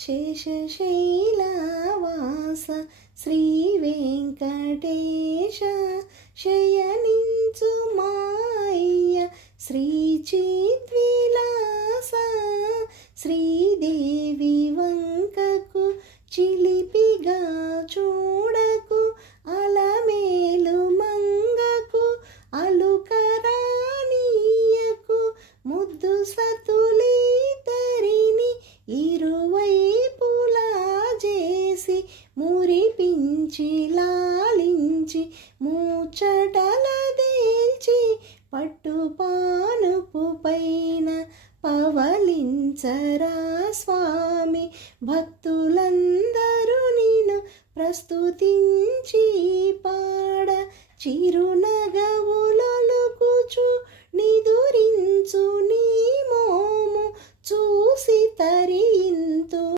శేషశైలవాస శ్రీ వెంకటేశ శయనించు మాయ్య శ్రీ చిద్విలాస శ్రీదేవి వంకకు చిలిపిగా చూడకు అలమేలు మంగకు అలుకరానీయకు ముద్దు సతులీతరిని ఇరువైపులా చేసి మురిపించి లాలించి ముచ్చటల దేల్చి పట్టుపానుపు పైన పవలించరా స్వామి భక్తులందరూ నిన్ను ప్రస్తుతించి పాడ చిరునగవులొలుకుచు నిదురించు నీ మోము చూసి తరి